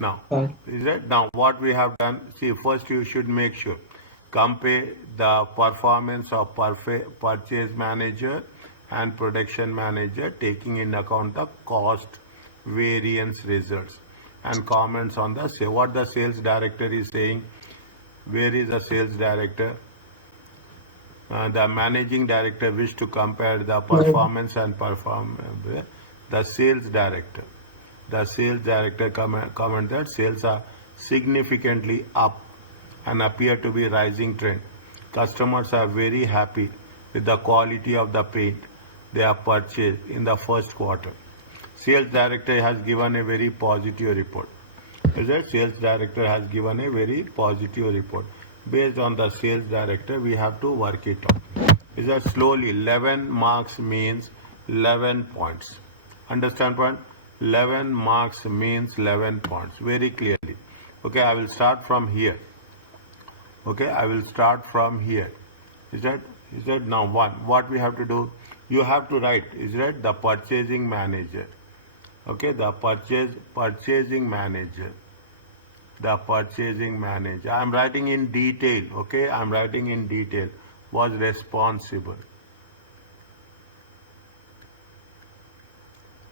Now, Fine. is that now what we have done? See, first you should make sure compare the performance of purchase manager and production manager, taking in account the cost variance results and comments on the say what the sales director is saying. Where is the sales director? The managing director wish to compare the performance and the sales director. The sales director comment that sales are significantly up and appear to be rising trend. Customers are very happy with the quality of the paint they have purchased in the first quarter. Sales director has given a very positive report. The sales director has given a very positive report. Based on the sales director, we have to work it out. Is that slowly 11 marks means 11 points. Understand point? 11 marks means 11 points. Very clearly. Okay, I will start from here. Okay, I will start from here. Is that now one? What we have to do? You have to write. Is that the purchasing manager? Okay, the purchasing manager. The purchasing manager. I am writing in detail. Okay, I am writing in detail. Was responsible.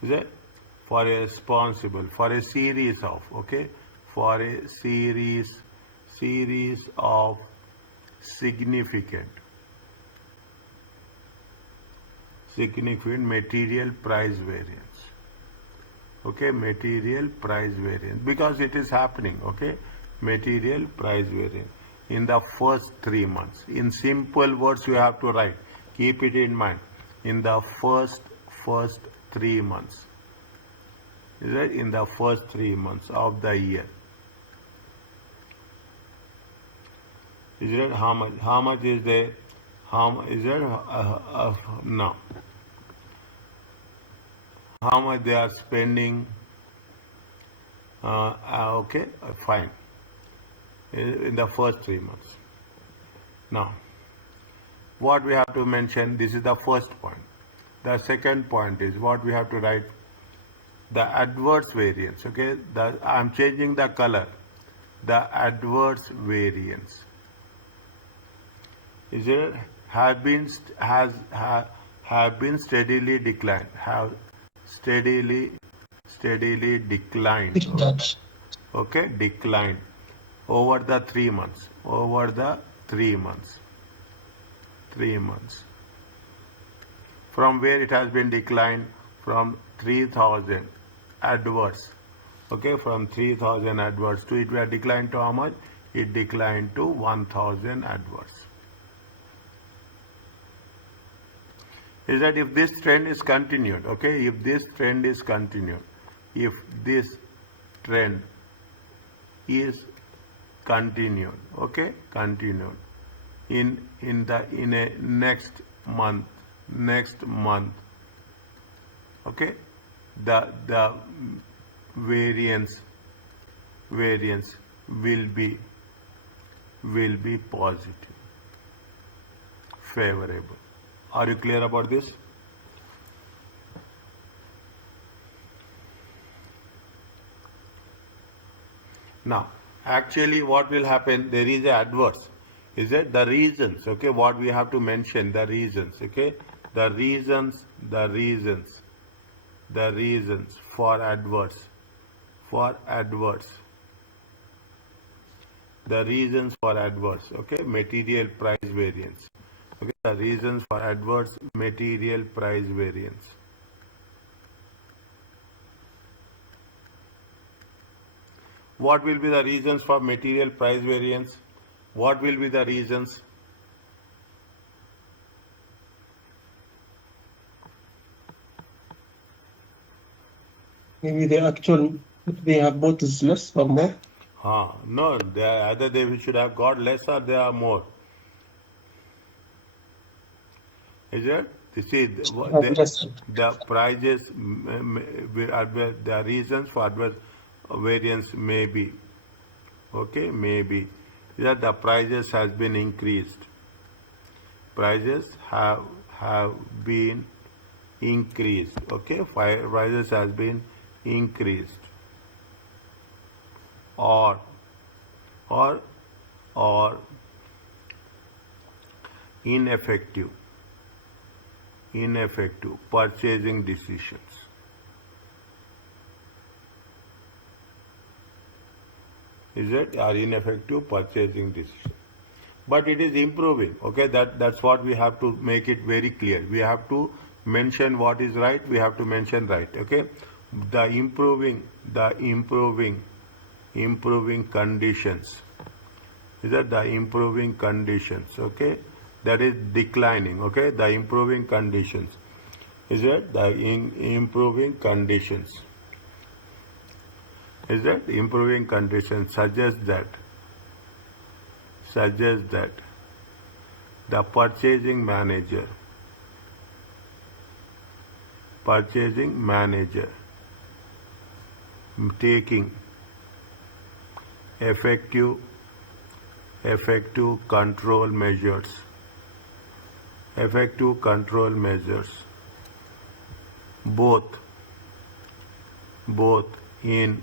Is it? For a responsible for a series of for a series of significant material price variance. Okay, material price variance, because it is happening. Okay, material price variance in the first 3 months. In simple words you have to write, keep it in mind, in the first 3 months. Is it? In the first 3 months of the year. Is it? How much is there? How is it? No. How much they are spending? Okay, fine. In the first 3 months. Now, what we have to mention? This is the first point. The second point is what we have to write. The adverse variance. Okay, I am changing the color. The adverse variance. Is it have been steadily declined? Have steadily declined. Okay, declined over the 3 months. Over the 3 months. 3 months. From where it has been declined? From 3,000 adverse. Okay, from 3,000 adverse to it will decline to how much? It declined to 1,000 adverse. Is that if this trend is continued? Okay, if this trend is continued, if this trend is continued, okay, continued in a next month, okay, the variance will be positive, favorable. Are you clear about this? Now, actually what will happen? There is a adverse. Is it? The reasons. Okay, what we have to mention, the reasons. Okay, the reasons for adverse. The reasons for adverse. Okay, material price variance. Okay, the reasons for adverse material price variance. What will be the reasons for material price variance? What will be the reasons? Maybe they have bought is less or more. No, either they should have got less or they are more. Is it? You see, the prices, the reasons for adverse variance may be, okay, maybe that the prices has been increased. Prices have been increased. Okay, prices has been increased. or or or ineffective purchasing decisions. Is it? Are ineffective purchasing decisions. But it is improving. Okay, that's what we have to make it very clear. We have to mention what is right. We have to mention right. Okay, the improving conditions. Is that the improving conditions? Okay, that is declining. Okay, the improving conditions. Is it the improving conditions? Is that improving conditions suggests that the purchasing manager taking effective control measures both in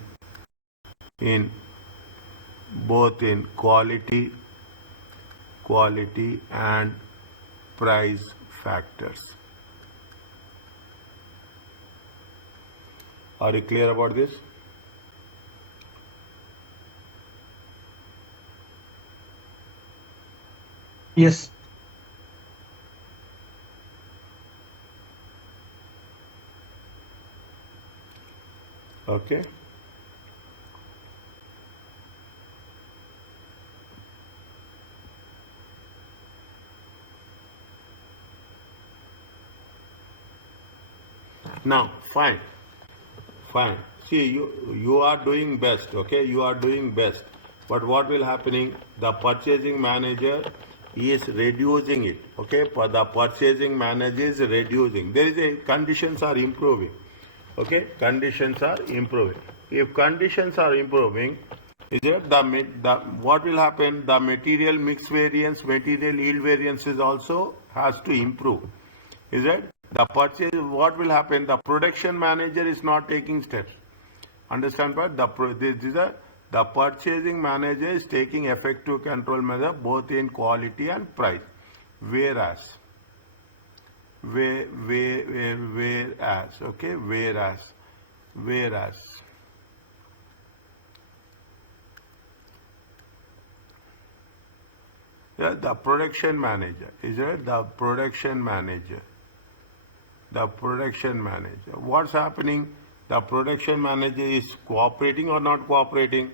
quality and price factors. Are you clear about this? Yes. Okay. Now, fine. See, you are doing best, okay? You are doing best. But what will happening? The purchasing manager is reducing it, okay? For the purchasing manager is reducing. There is a conditions are improving, okay? Conditions are improving. If conditions are improving, is it the what will happen? The material mix variance, material yield variances also has to improve. Is it? The purchase, what will happen? The production manager is not taking steps. Understand, but the purchasing manager is taking effective control measure both in quality and price. Whereas, okay, whereas yeah, the production manager, is it? The production manager. What's happening? The production manager is cooperating or not cooperating?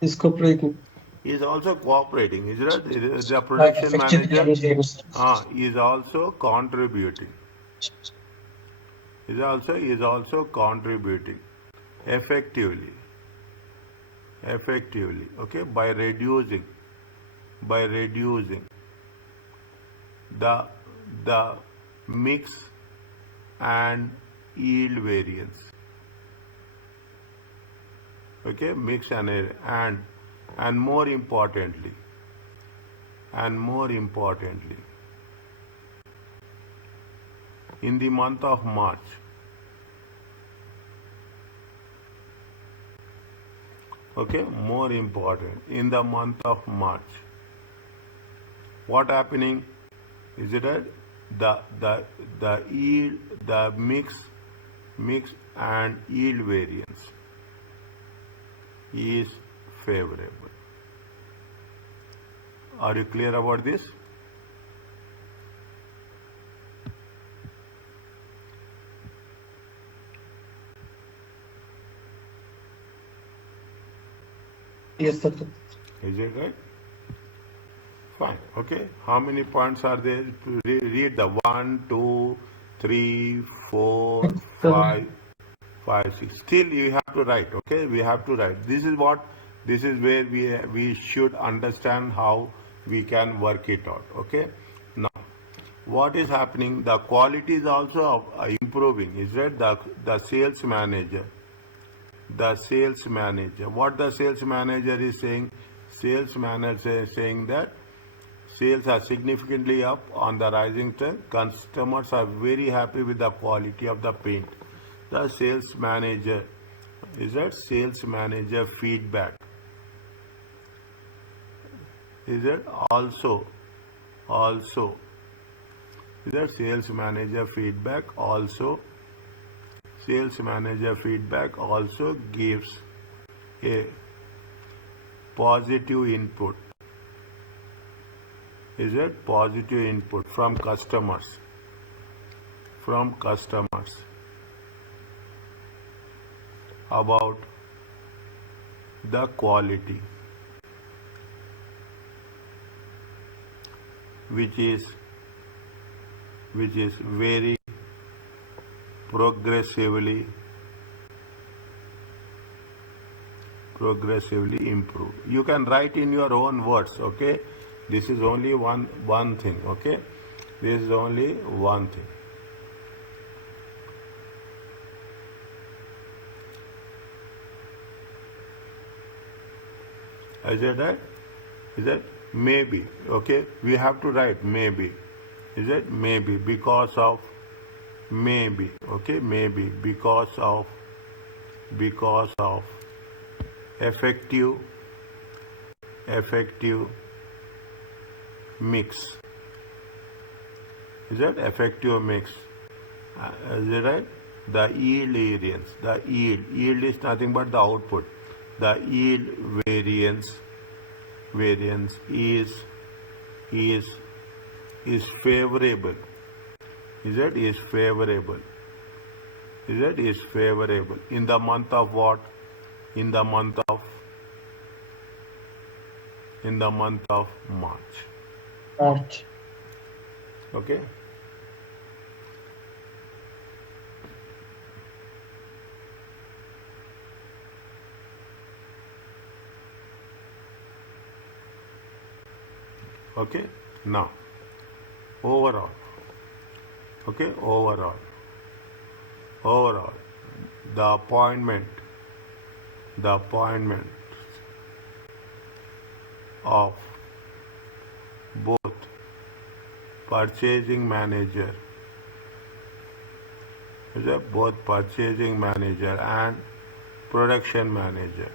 Is cooperating. Is also cooperating. Is it? The production manager is also contributing. Is also contributing effectively. Okay, by reducing the mix and yield variance. Okay, mix and more importantly, in the month of March, okay, more important, in the month of March, what happening? Is it the yield, the mix and yield variance is favorable. Are you clear about this? Yes, doctor. Is it right? Fine. Okay. How many points are there? Read the 1, 2, 3, 4, 5, 6. Still, you have to write. Okay. We have to write. This is where we should understand how we can work it out. Okay. Now, what is happening? The quality is also improving. Is that the sales manager? What the sales manager is saying? Sales manager is saying that sales are significantly up on the rising trend. Customers are very happy with the quality of the paint. The sales manager, is that sales manager feedback? Is it also is that sales manager feedback also? Sales manager feedback also gives a positive input. Is it positive input from customers? From customers about the quality, which is very progressively improved. You can write in your own words, okay? This is only one thing, okay? This is only one thing. Is it right? Is it maybe? Okay, we have to write maybe. Is it maybe because of maybe? Okay, maybe because of effective mix. Is that effective mix? Is it right? The yield variance. The yield is nothing but the output. The yield variance is favorable. Is it is favorable? Is it is favorable in the month of what? In the month of March. March. Okay. Okay. Now, overall. Okay. Overall, the appointment of both purchasing manager, both purchasing manager and production manager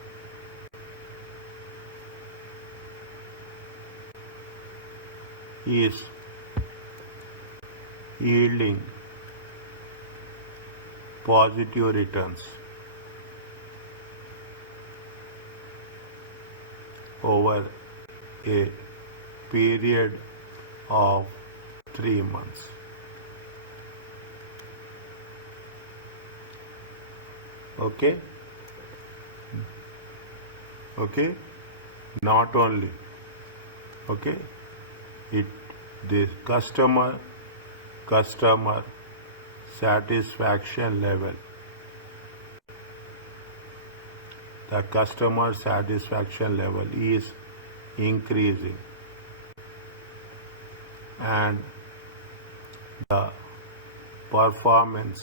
is yielding positive returns over a period of 3 months. Okay. Okay. Not only. Okay. The customer satisfaction level. The customer satisfaction level is increasing, and the performance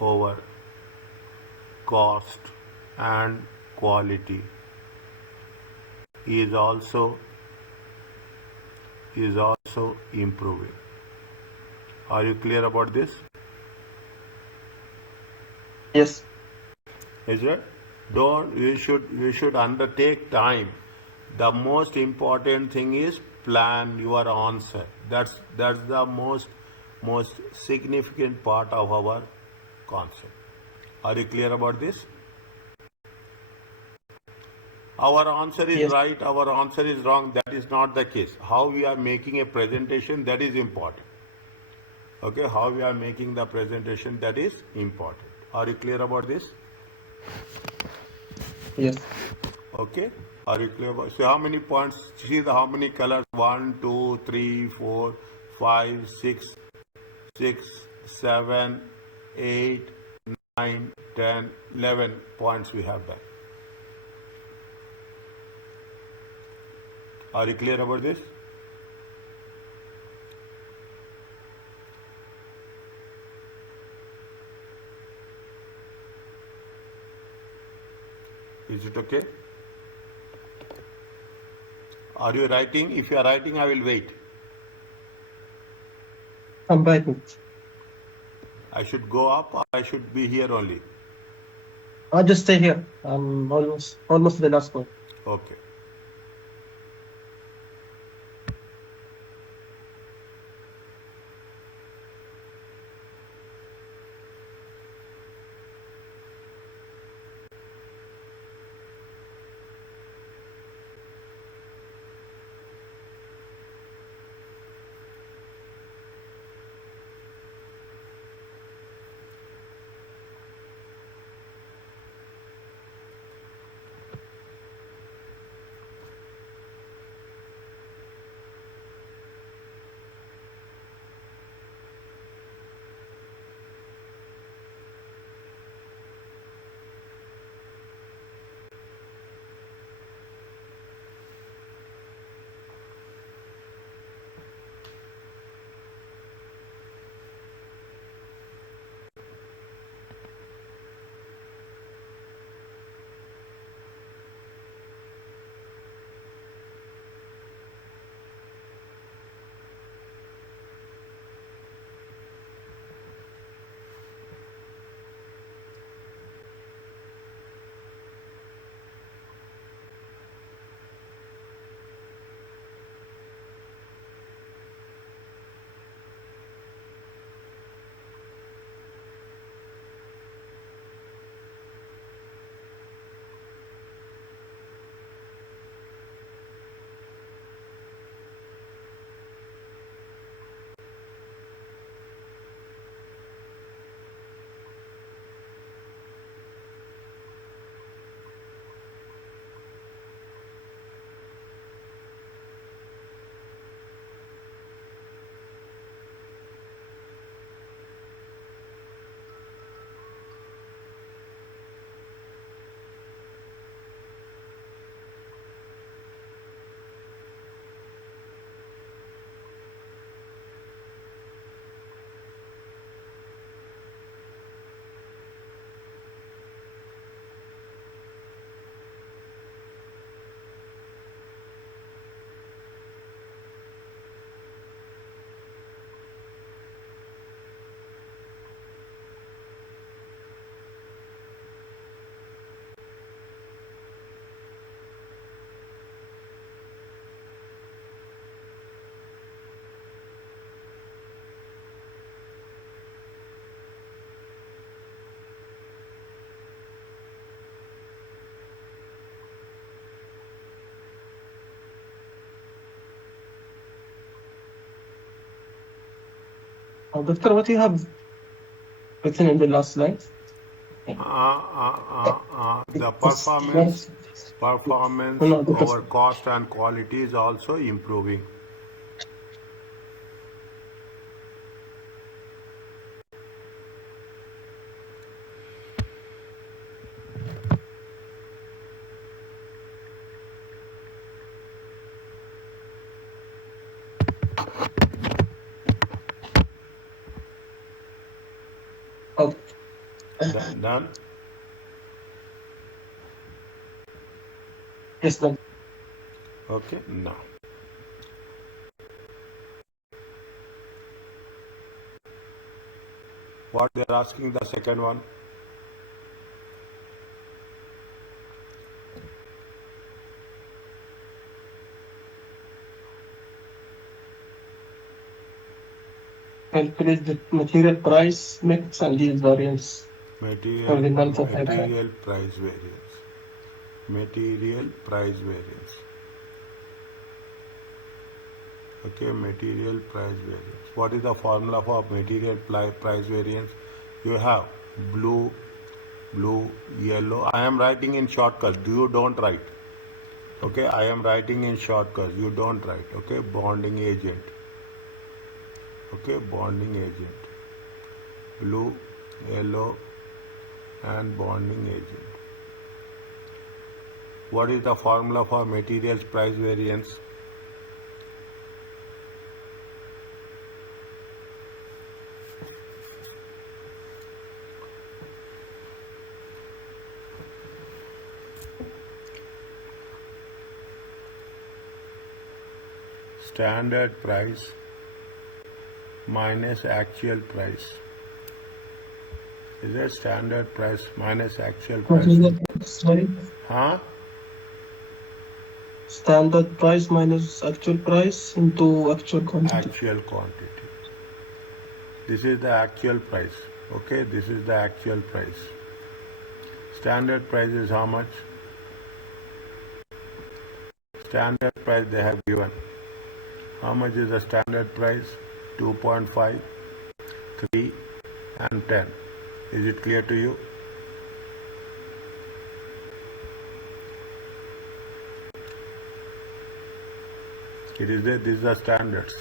over cost and quality is also improving. Are you clear about this? Yes. Is it? You should undertake time. The most important thing is plan your answer. That's the most significant part of our concept. Are you clear about this? Our answer is Yes. right, our answer is wrong. That is not the case. How we are making a presentation, that is important. Okay, how we are making the presentation, that is important. Are you clear about this? Yes. Okay, are you clear about? So how many points? See how many colors? 1, 2, 3, 4, 5, 6, 7, 8, 9, 10, 11 points we have done. Are you clear about this? Is it okay? Are you writing? If you are writing, I will wait. I'm writing. I should go up or I should be here only? I'll just stay here. I'm almost the last one. Okay. Doctor, what you have written in the last slide? The It's performance no, over cost and quality is also improving. oh, Done? yes, done. Okay, now. What they're asking the second one? Calculate the material price mix and yield variance for the month of April. Material price variance. Material price variance. Okay, material price variance. What is the formula for material price variance? You have blue, yellow. I am writing in shortcuts. You don't write. Okay, I am writing in shortcuts. You don't write. Okay, bonding agent. Okay, bonding agent. Blue, yellow, and bonding agent. What is the formula for materials price variance? Standard price minus actual price. Is that standard price minus actual What price? is that? Sorry. Huh? Standard price minus actual price into actual quantity. Actual quantity. This is the actual price. Okay, this is the actual price. Standard price is how much? Standard price they have given. How much is the standard price? 2.5, 3 and 10. Is it clear to you? It is there, these are standards.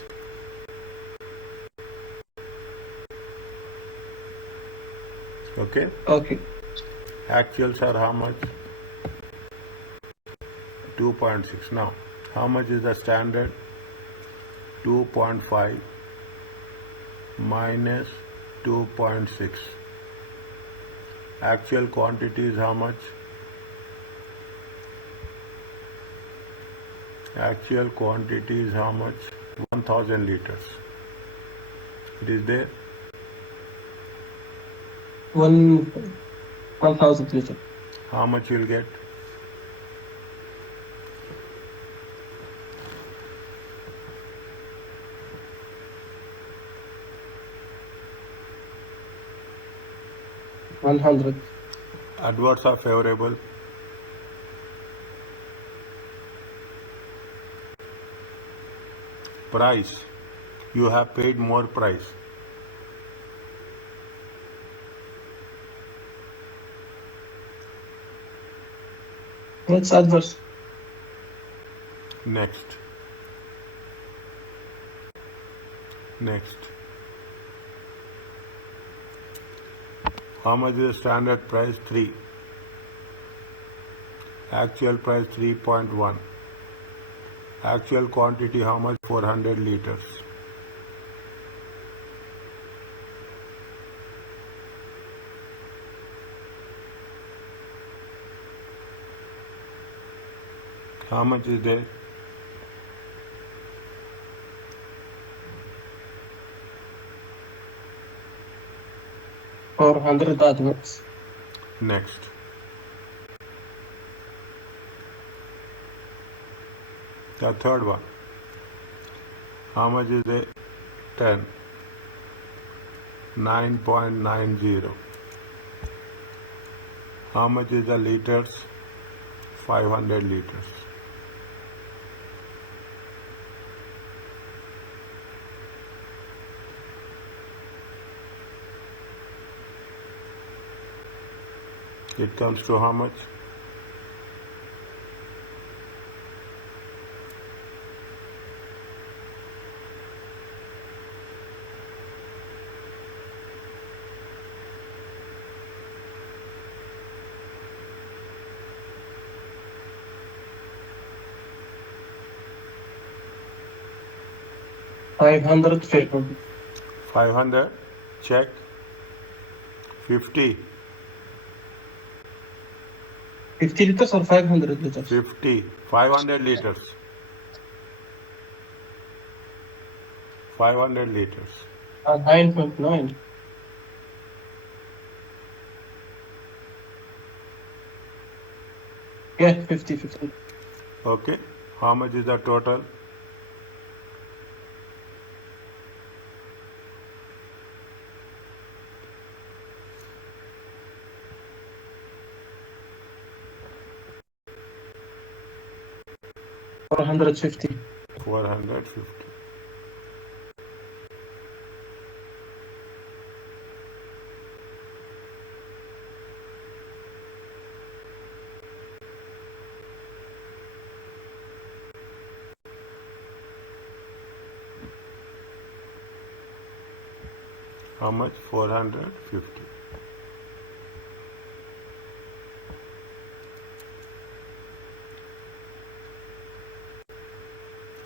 Okay? Okay. Actuals are how much? 2.6. Now, how much is the standard? 2.5 minus 2.6. Actual quantity is how much? Actual quantity is how much? 1000 liters. It is there. 1,000 liters. How much you will get? $100. Adverts are favorable. Price. You have paid more price. That's adverse. Next. Next. How much is the standard price? 3. Actual price 3.1. Actual quantity how much? 400 liters. How much is there? $400 adverse. Next. The third one. How much is it? 10. 9.90. How much is the liters? 500 liters. It comes to how much? $550. 500. Check. 50. 50 liters or 500 liters? 50. 500 liters. 500 liters. 9.9. Yeah, 50. Okay. How much is the total? $450. 450. How much? 450.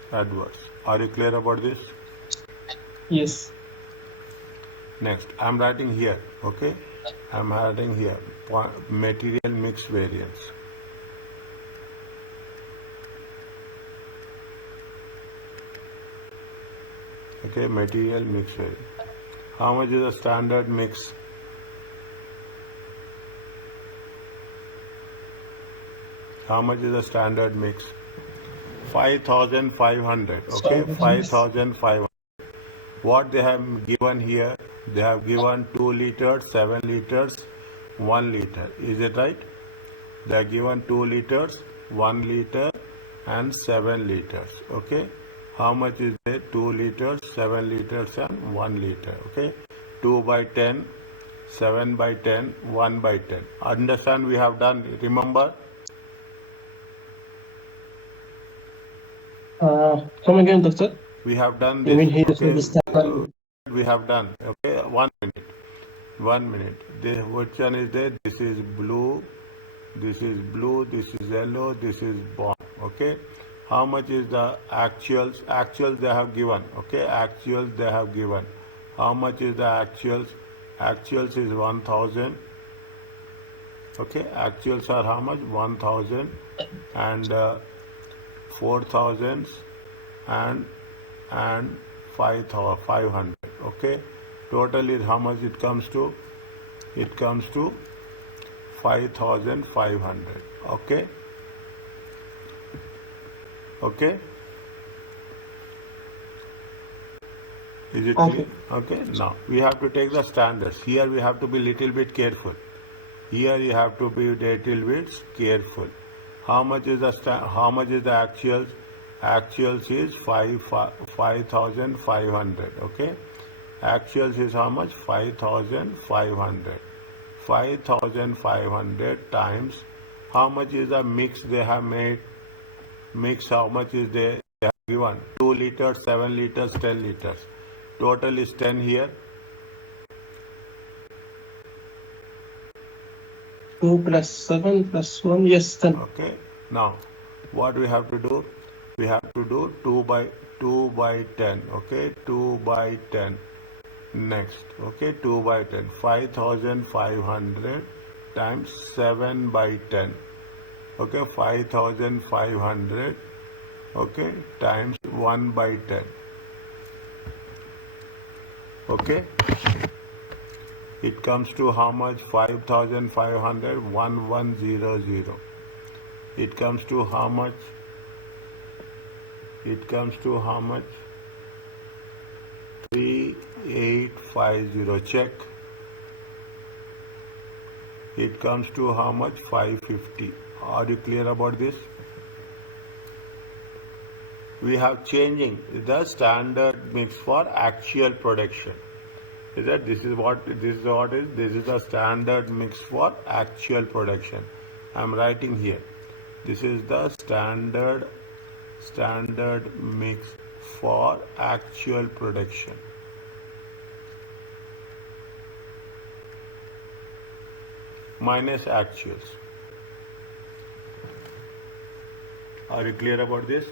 Adverse. Are you clear about this? Yes. Next, I'm writing here, okay? I'm writing here, material mix variance. Okay, material mix variance. How much is the standard mix? How much is the standard mix? 5,500. Okay, Standard mix. 5,500. What they have given here? They have given 2 liters, 7 liters, 1 liter. Is it right? They are given 2 liters, 1 liter, and 7 liters. Okay. How much is there? 2 liters, 7 liters, and 1 liter. Okay. 2 by 10, 7 by 10, 1 by 10. Understand we have done, remember? Come again, doctor. We have done You this. mean here for Okay. the standard? We have done. Okay. 1 minute. 1 minute. Which one is there? This is blue. This is blue. This is yellow. This is brown. Okay. How much is the actuals? Actuals they have given. Okay. Actuals they have given. How much is the actuals? Actuals is 1,000. Okay. Actuals are how much? 1,000 and 4,000 and 500. Okay. Total is how much it comes to? It comes to 5,500. Okay. Okay. Is it Okay. clear? Okay. Now we have to take the standards. Here we have to be little bit careful. Here you have to be little bit careful. How much is the actuals? Actuals is 5,500. Okay. Actuals is how much? 5,500. 5,500 times how much is the mix they have made? Mix how much is they have given? 2 liters, 7 liters, 10 liters. Total is 10 here. 2 plus 7 plus 1, yes, 10. Okay. Now, what we have to do? We have to do 2 by 10. Okay, 2 by 10. Next, okay, 2 by 10. 5,500 times 7 by 10. Okay, 5,500. Okay, times 1 by 10. Okay. It comes to how much? 5,500, 1100. It comes to how much? It comes to how much? 3850. Check. It comes to how much? 550. Are you clear about this? We have changing the standard mix for actual production. Is that this is the standard mix for actual production. I am writing here. This is the standard mix for actual production. Minus actuals. Are you clear about this?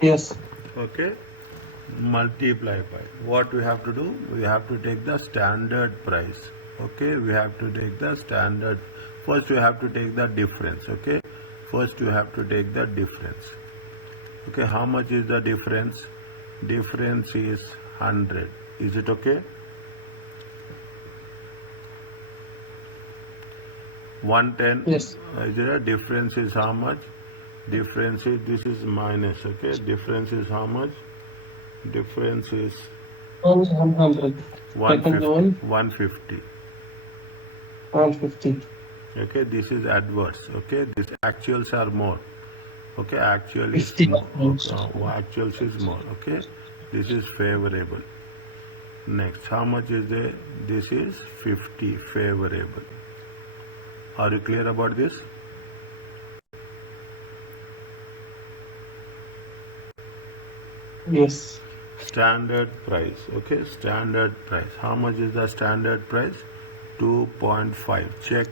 Yes. Okay. Multiply by what we have to do? We have to take the standard price. Okay, we have to take the standard. First we have to take the difference. Okay, first you have to take the difference. Okay, how much is the difference? Difference is 100. Is it okay? 110. Yes. Is there a difference is how much? Difference is, this is minus. Okay, difference is how much? Difference is 100. Second one, 150. 150. Okay, this is adverse. Okay, this actuals are more. Okay, actual is 50. more. Actuals is more. Okay, this is favorable. Next, how much is there? This is 50 favorable. Are you clear about this? Yes. Standard price. Okay, standard price. How much is the standard price? 2.5. Check.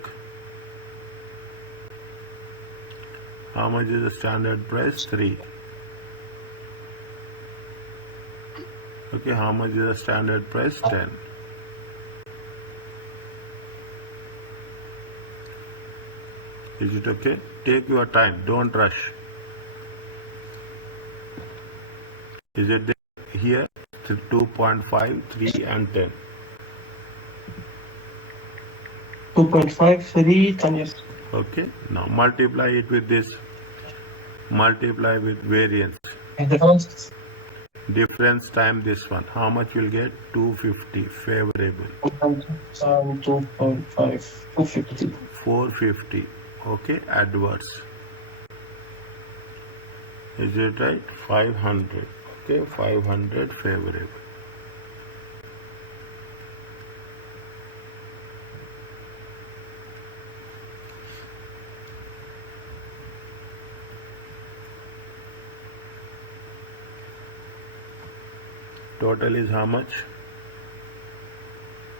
How much is the standard price? 3. Okay, how much is the standard price? 10. Is it okay? Take your time, don't rush. Is it there? Here? 2.5, 3 and 10. 2.5, 3, 10 years. Okay, now multiply it with this. Multiply with variance. And the first Difference time this one. How much you'll get? 250. Favorable. 2.5, 250. 450. Okay, adverse. Is it right? 500. Okay, 500 favorable. Total is how much?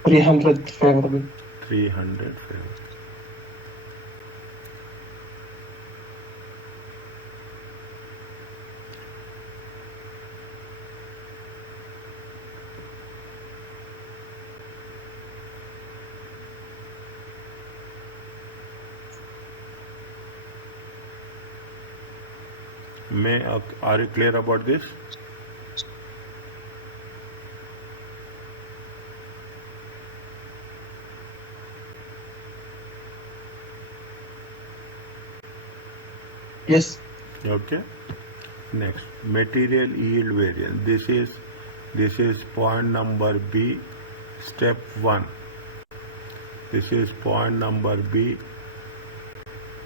300 favorable. 300 favorable. Are you clear about this? Yes. Okay. Next, material yield variance. This is point number B, step 1. This is point number B,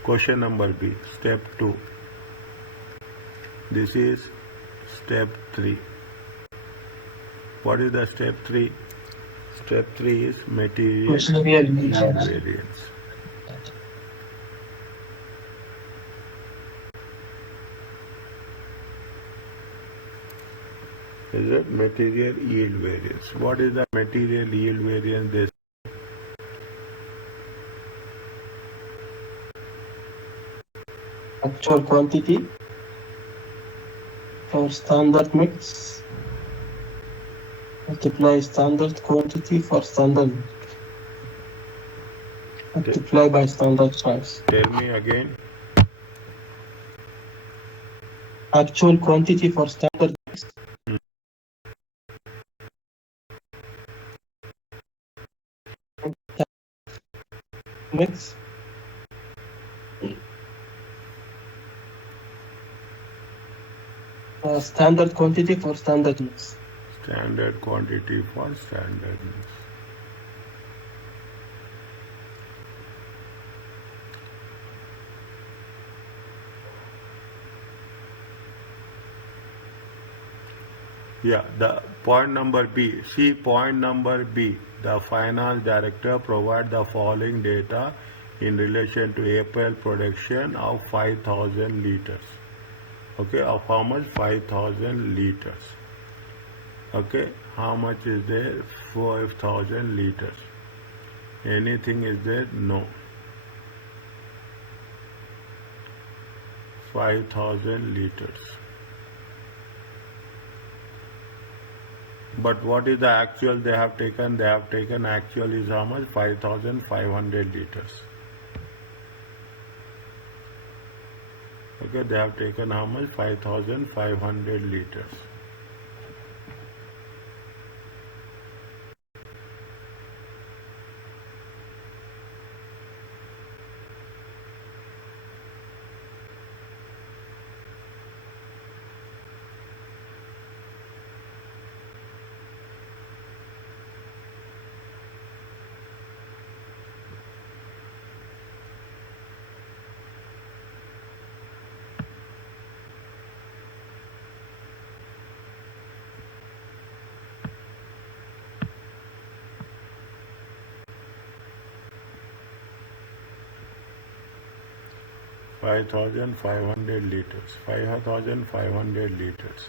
question number B, step 2. This is step 3. What is the step 3? Step 3 is material yield variance. Is it material yield variance? What is the material yield variance? This Actual quantity for standard mix. Multiply standard quantity for standard. Multiply by standard price. Tell me again. Actual quantity for standard mix. Standard quantity for standard mix. Standard quantity for standard mix. Yeah, the point number B. See point number B. The finance director provide the following data in relation to April production of 5,000 liters. Okay, of how much? 5,000 liters. Okay, how much is there? 5,000 liters. Anything is there? No. 5,000 liters. But what is the actual they have taken? They have taken actual is how much? 5,500 liters. Okay, they have taken how much? 5,500 liters. Five thousand 500 liters. 5,500 liters.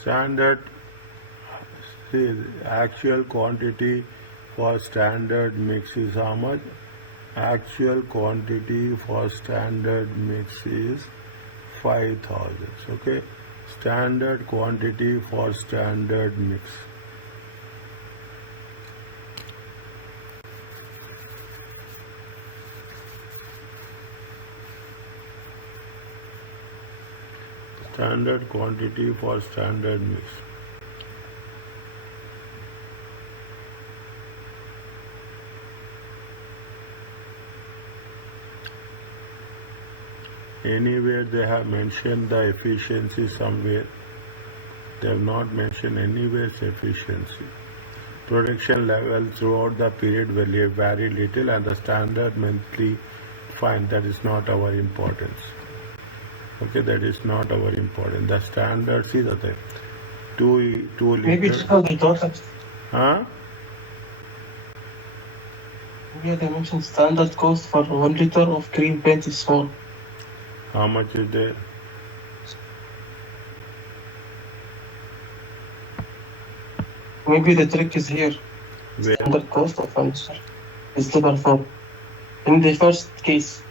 Standard, see, actual quantity for standard mix is how much? Actual quantity for standard mix is 5,000. Okay, standard quantity for standard mix. Standard quantity for standard mix. Anywhere they have mentioned the efficiency somewhere. They have not mentioned anywhere efficiency. Production level throughout the period will vary little and the standard monthly fine, that is not our importance. Okay, that is not our importance. The standard, see that 2 Maybe it's liters. how they don't have. Huh? Maybe they mentioned standard cost for 1 liter of green paint is 4. How much is there? Maybe the trick is here. Where? Standard cost of 1 liter is level 4. In the first case,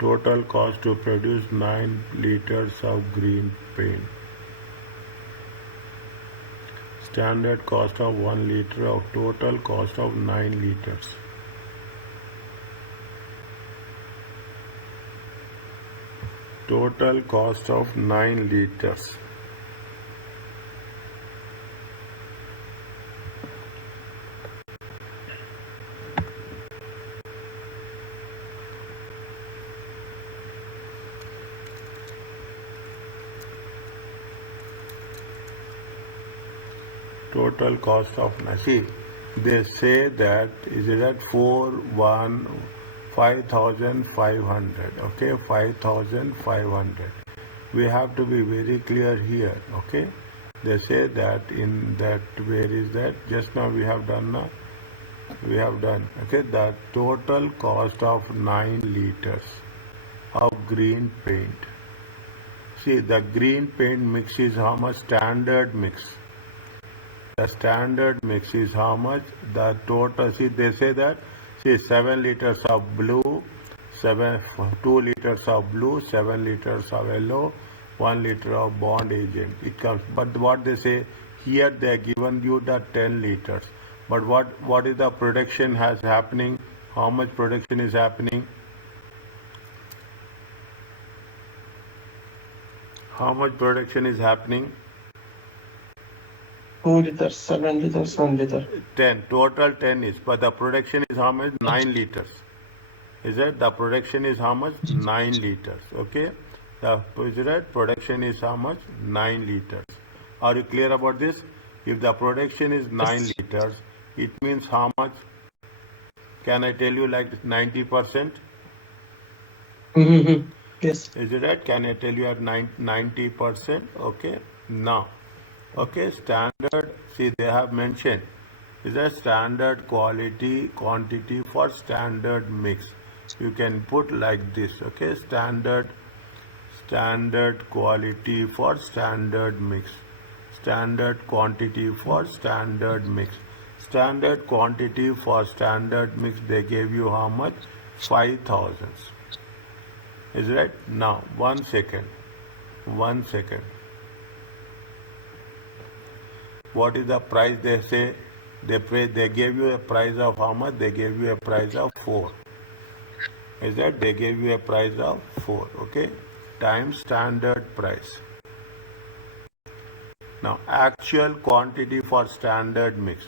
Total cost to produce 9 liters of green paint. Standard cost of 1 liter of total cost of 9 liters. Total cost of 9 liters. Total cost of, see, they say that is it at 5,500, okay, 5,500. We have to be very clear here, okay. They say that in that, where is that? Just now we have done, okay, the total cost of 9 liters of green paint. See, the green paint mix is how much? Standard mix. The standard mix is how much? The total, see, they say that, see, 7 liters of blue, 2 liters of blue, 7 liters of yellow, 1 liter of bond agent. It comes, but what they say, here they are given you the 10 liters. But what is the production has happening? How much production is happening? How much production is happening? 2 liters, 7 liters, 1 liter. 10. Total 10 is, but the production is how much? 9 liters. Is that the production is how much? 9 liters. Okay. The production is how much? 9 liters. Are you clear about this? If the production is 9 liters, it means how much? Can I tell you like 90%? Mm-hmm. Yes. Is it right? Can I tell you at 90%? Okay. Now, okay, standard, see, they have mentioned is a standard quantity for standard mix. You can put like this, okay, standard quality for standard mix, standard quantity for standard mix, standard quantity for standard mix. They gave you how much? 5,000. Is right? Now, 1 second. What is the price they say? They gave you a price of how much? They gave you a price of 4. Is that? They gave you a price of 4, okay? Times standard price. Now, actual quantity for standard mix.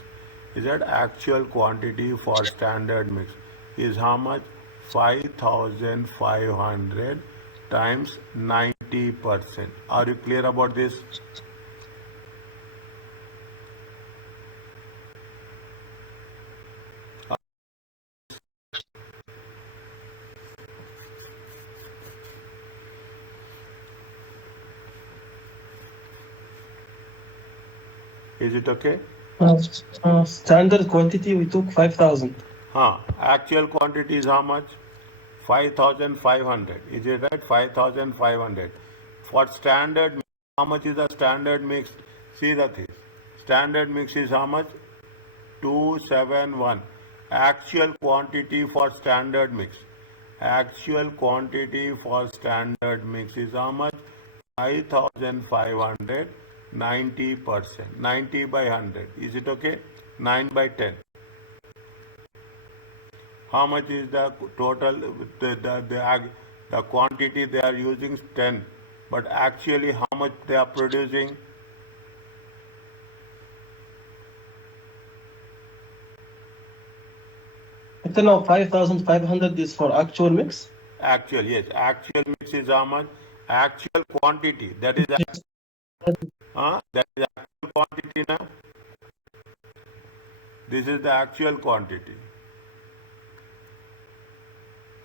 Is that actual quantity for standard mix? Is how much? 5,500 times 90%. Are you clear about this? Is it okay? Standard quantity we took 5,000. Actual quantity is how much? 5,500. Is it right? 5,500. For standard, how much is the standard mix? See the thing. Standard mix is how much? 271. Actual quantity for standard mix. Actual quantity for standard mix is how much? 5,500. 90%. 90 by 100. Is it okay? 9 by 10. How much is the total, the quantity they are using? 10. But actually how much they are producing? Until now, 5,500 is for actual mix. Actual, yes. Actual mix is how much? Actual quantity. That is actual quantity now. This is the actual quantity.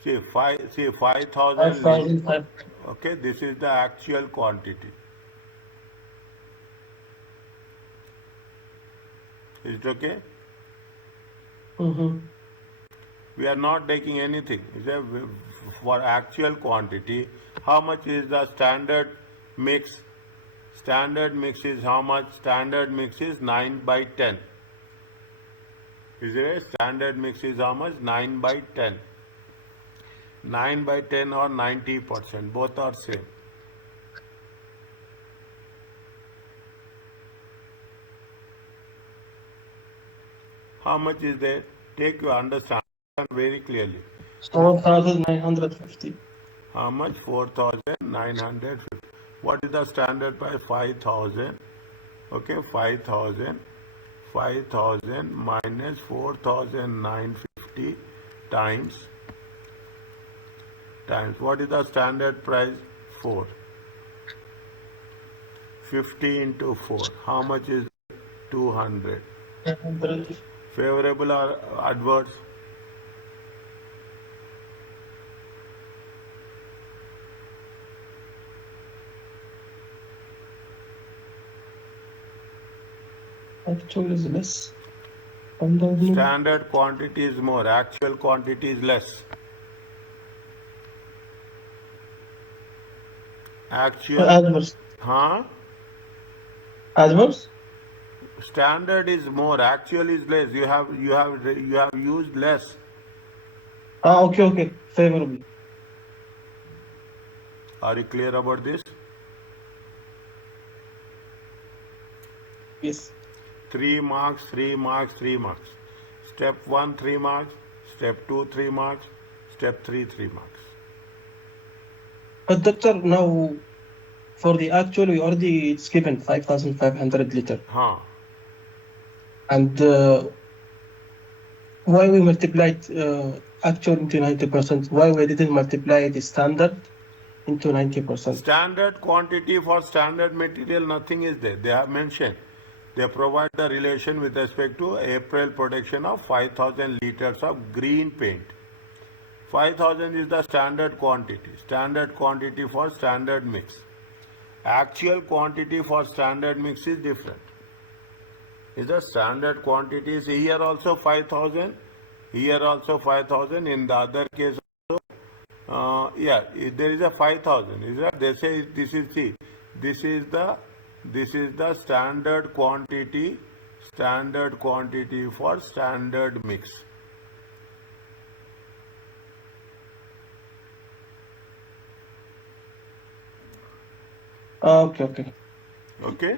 See 5,000. 5,500. Okay, this is the actual quantity. Is it okay? Mm-hmm. We are not taking anything. For actual quantity, how much is the standard mix? Standard mix is how much? Standard mix is 9 by 10. Is it? Standard mix is how much? 9 by 10. 9 by 10 or 90%. Both are same. How much is there? Take your understand very clearly. 4,950. How much? 4,950. What is the standard price? 5,000. Okay, 5,000. 5,000 minus 4,950 times what is the standard price? 4. 50 into 4. How much is 200? 900. Favorable or adverse? Actual is less. Standard mix. Standard quantity is more, actual quantity is less. Actual, Adverse. Adverse? Standard is more, actual is less. You have used less. Okay. Favorable. Are you clear about this? Yes. 3 marks, 3 marks, 3 marks. Step 1, 3 marks. Step 2, 3 marks. Step 3, 3 marks. But doctor, now for the actual, we already it's given 5,500 liter. And why we multiplied actual into 90%? Why we didn't multiply the standard into 90%? Standard quantity for standard material, nothing is there. They have mentioned. They provide the relation with respect to April production of 5,000 liters of green paint. 5,000 is the standard quantity. Standard quantity for standard mix. Actual quantity for standard mix is different. Is the standard quantity is here also 5,000. Here also 5,000. In the other case also, there is a 5,000. Is that they say this is the standard quantity for standard mix. Okay. Okay.